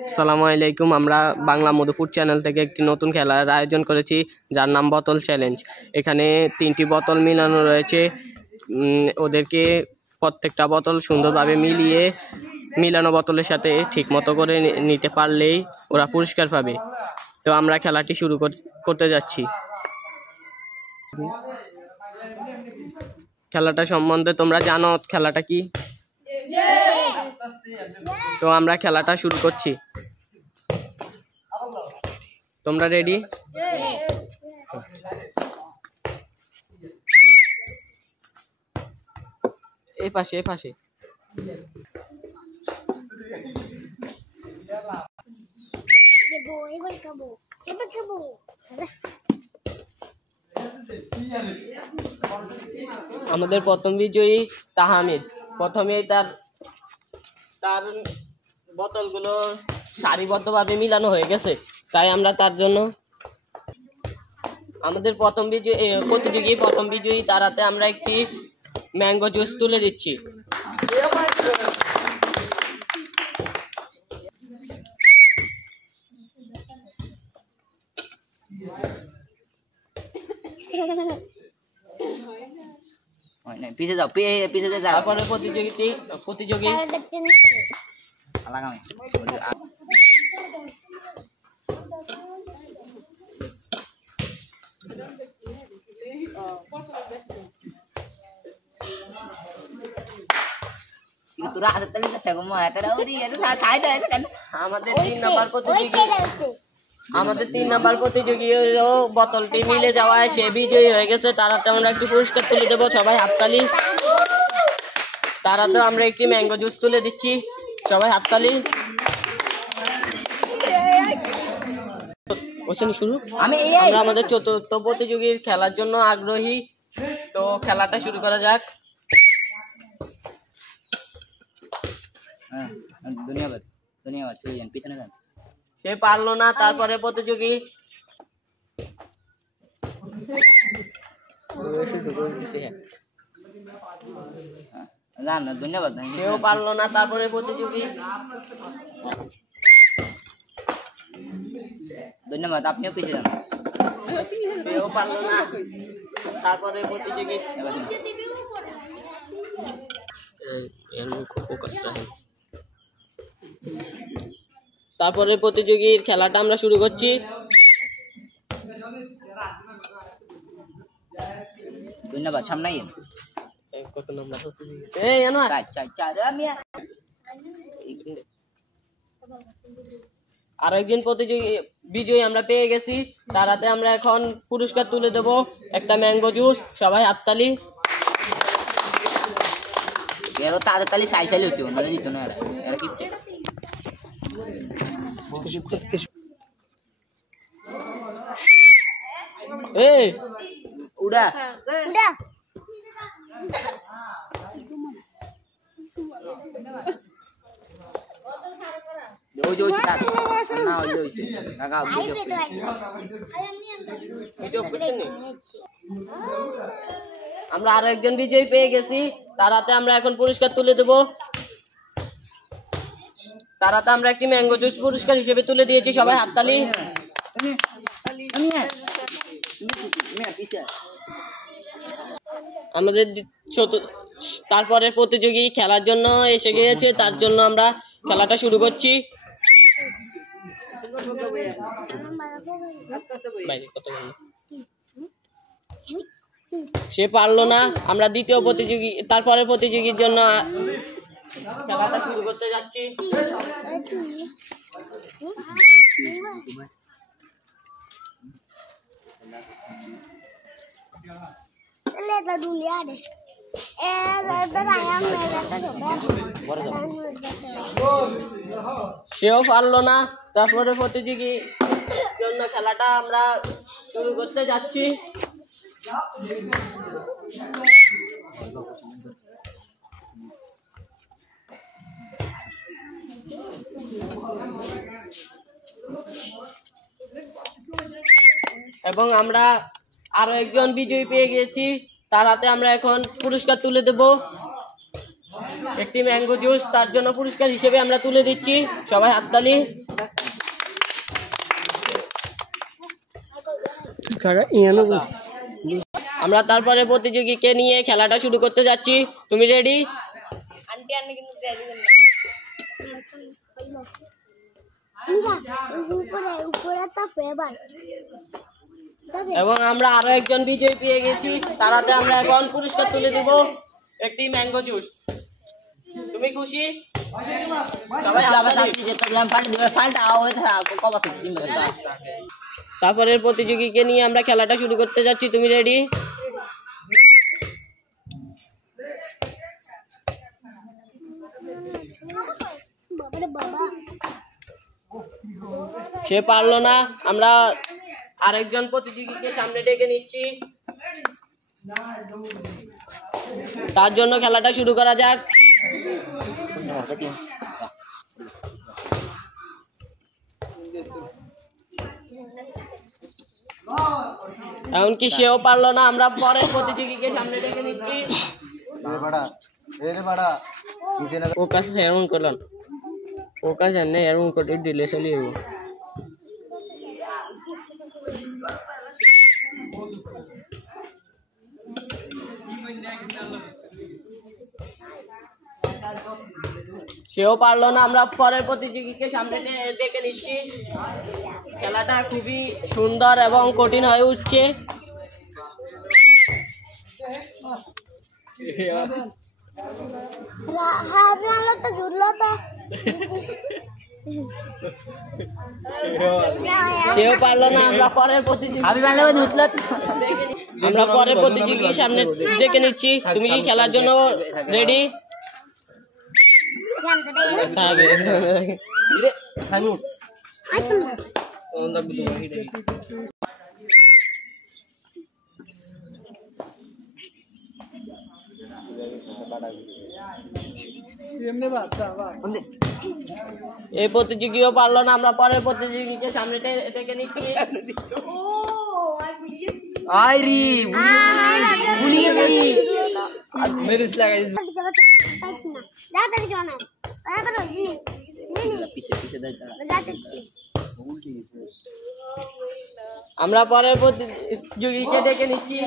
আসসালামু আলাইকুম। আমরা বাংলা মধুপুর চ্যানেল থেকে একটি নতুন খেলার আয়োজন করেছি, যার নাম বোতল চ্যালেঞ্জ। এখানে 3টি বোতল মিলানো রয়েছে। ওদেরকে প্রত্যেকটা বোতল সুন্দরভাবে মিলানো বোতলের সাথে ঠিক মতো করে নিতে পারলেই ওরা পুরস্কার পাবে। তো আমরা খেলাটি শুরু করতে যাচ্ছি। খেলাটা সম্বন্ধে তোমরা জানো খেলাটা কি? তো আমরা খেলাটা শুরু করছি। তোমরা রেডি? এই পাশে আমাদের প্রথম বিজয়ী তাহমিদ। প্রথমে তার বোতলগুলো সারিবদ্ধভাবে মিলানো হয়ে গেছে, তাই আমরা তার জন্য আমাদের প্রথম বিজয়ী তারাতে আমরা একটি ম্যাঙ্গো জুস তুলে দিচ্ছি। তারপরে প্রতিযোগী আমাদের 3 নাম্বার প্রতিযোগীরও বোতলটি মিলে যাওয়ায় সে বিজয়ী হয়ে গেছে। তারাতে আমরা একটি পুরস্কার তুলে দেবো, সবাই হাততালি। তারাতেও আমরা একটি ম্যাঙ্গো জুস তুলে দিচ্ছি, সবাই হাততালি। শুরু আমরা আমাদের চতুর্থ প্রতিযোগীর খেলার জন্য আগ্রহী। তো খেলাটা শুরু করা যাক। ধন্যবাদ পিছনে যান। সে পারলো না। তারপরে প্রতিযোগী ধন্যবাদ, সেও পারলো না। তারপরে প্রতিযোগী ধন্যবাদ, আপনিও পিছিয়ে যান। সেও পারলো না। তারপরে প্রতিযোগী তারপরে প্রতিযোগীর খেলাটা আমরা শুরু করছি। ধন্যবাদ, সামনে কত নম্বর আরো একজন বিজয়ী আমরা পেয়ে গেছি। তারাতে আমরা এখন পুরস্কার তুলে দেব, একটা ম্যাঙ্গো জুস। সবাই হাততালি। তাড়াতাড়ি সাইসাইলে হতো না, দিত না এরা কি উড়া আমরা আরো একজন বিজয়ী পেয়ে গেছি। তারাতে আমরা এখন পুরস্কার তুলে দেব। তারাতে আমরা একটি ম্যাঙ্গো জুস পুরস্কার হিসেবে তুলে দিয়েছি, সবাই হাততালি। আমাদের তারপরে প্রতিযোগী খেলার জন্য এসে গিয়েছে, তার জন্য আমরা খেলাটা শুরু করছি। সে পারলো না। আমরা দ্বিতীয় তারপরে প্রতিযোগীর জন্য খেলাটা শুরু করতে যাচ্ছি। সেও পারলো না। তারপরে প্রতিযোগীর জন্য খেলাটা আমরা শুরু করতে যাচ্ছি। এবং আমরা আরো একজন বিজয়ী পেয়ে গেছি। তার হাতে আমরা এখন পুরস্কার তুলে দেব, একটি ম্যাঙ্গো জুস। তার জন্য পুরস্কার হিসেবে আমরা তুলে দিচ্ছি, সবাই হাততালি। আমরা তারপরে প্রতিযোগীকে নিয়ে খেলাটা শুরু করতে যাচ্ছি। তুমি রেডি? এবং আমরা আরো একজন বিজয়ী পেয়ে গেছি। তারাতে আমরা এখন পুরস্কার তুলে দিব, একটি ম্যাঙ্গো জুস। তুমি খুশি? সবাই তারপরে প্রতিযোগীকে নিয়ে আমরা খেলাটা শুরু করতে যাচ্ছি। তুমি রেডি? সে পারলো না, আমরা আরেকজন প্রতিযোগীকে সামনে ডেকে নিচ্ছি। তার জন্য খেলাটা শুরু করা যাক। এমনকি সেও পারলো না, আমরা পরের প্রতিযোগীকে সামনে ডেকে নিচ্ছি। ও কাছে এমন করলাম, ও কাছে এমনি এমন করে দিলে চলিয়ে যাবো। সেও পারলো না, আমরা পরের প্রতিযোগীকে সামনে ডেকে নিচ্ছি। খেলাটা খুবই সুন্দর এবং কঠিন হয়ে উঠছে। সেও পারলো না, আমরা পরের প্রতিযোগীর সামনে ডেকে নিচ্ছি। তুমি কি খেলার জন্য রেডি? এই প্রতিযোগীও পারলো না, আমরা পরের প্রতিযোগীকে সামনে ডেকে নিচ্ছি। আমরা পরের প্রতিযোগীকে ডেকে নিচ্ছি।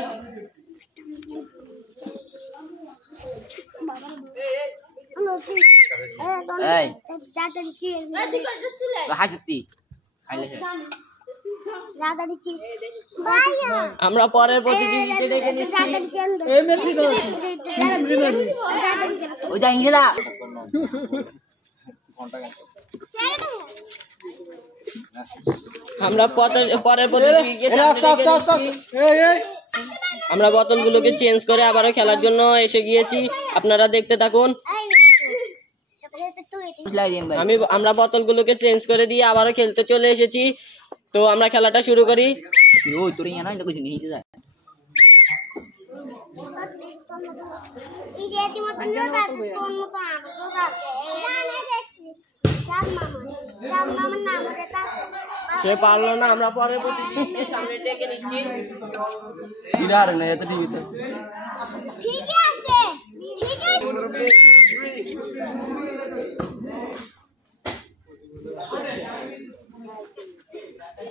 আমরা পরের প্রতিযোগীকে ডেকে নিচ্ছি। আমরা পরের প্রতিযোগীকে আমরা বোতলগুলোকে চেঞ্জ করে আবারও খেলার জন্য এসে গিয়েছি। আপনারা দেখতে থাকুন। আমরা বোতলগুলোকে চেঞ্জ করে দিয়ে আবারও খেলতে চলে এসেছি। তো আমরা খেলাটা শুরু করি। সে পারলো না, আমরা পরের প্রতিযোগীকে সামনে ডেকে নিচ্ছি।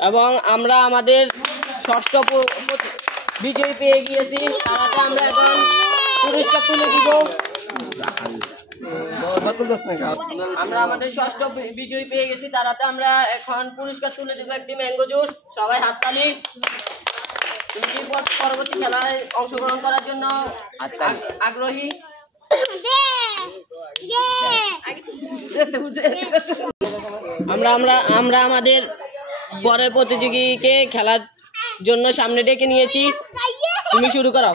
এবং আমরা আমাদের ষষ্ঠ বিজয়ী পেয়ে গিয়েছি। তারাতে আমরা এখন পুরস্কার তুলে দিব। আমরা আমাদের ষষ্ঠ বিজয়ী পেয়ে গেছি। তারাতে আমরা এখন পুরস্কার তুলে দিব, একটি ম্যাঙ্গো জুস। সবাই হাততালি। তুমি কি পরবর্তী খেলায় অংশগ্রহণ করার জন্য আগ্রহী? আমরা আমাদের পরের প্রতিযোগীকে খেলার জন্য সামনে ডেকে নিয়েছি। তুমি শুরু করো।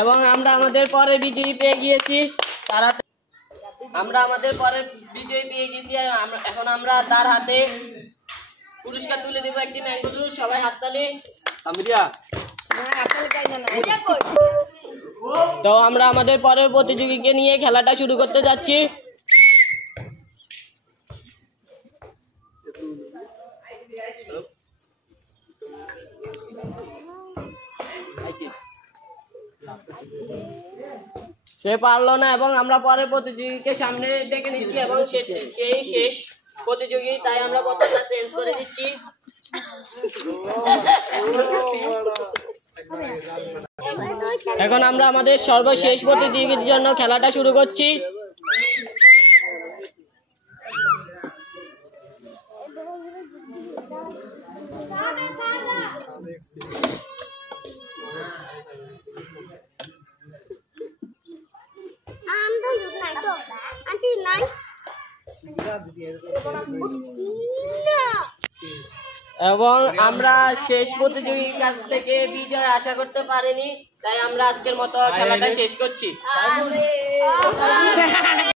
এবং আমরা আমাদের পরের বিজয়ী পেয়ে গিয়েছি। এখন আমরা তার হাতে পুরস্কার তুলে দেব, একটি ম্যাঙ্গো জুস। সবাই হাততালি। তো আমরা আমাদের পরের প্রতিযোগীকে নিয়ে খেলাটা শুরু করতে যাচ্ছি। সে পারলো না এবং আমরা পরের প্রতিযোগীকে সামনে ডেকে নিচ্ছি এবং সেই শেষ প্রতিযোগী, তাই আমরা বোতলটা চেঞ্জ করে দিচ্ছি। এখন আমরা আমাদের সর্বশেষ প্রতিযোগীর জন্য খেলাটা শুরু করছি। এবং আমরা শেষ প্রতিযোগীর কাছ থেকে বিজয় আশা করতে পারিনি, তাই আমরা আজকের মতো খেলাটা শেষ করছি।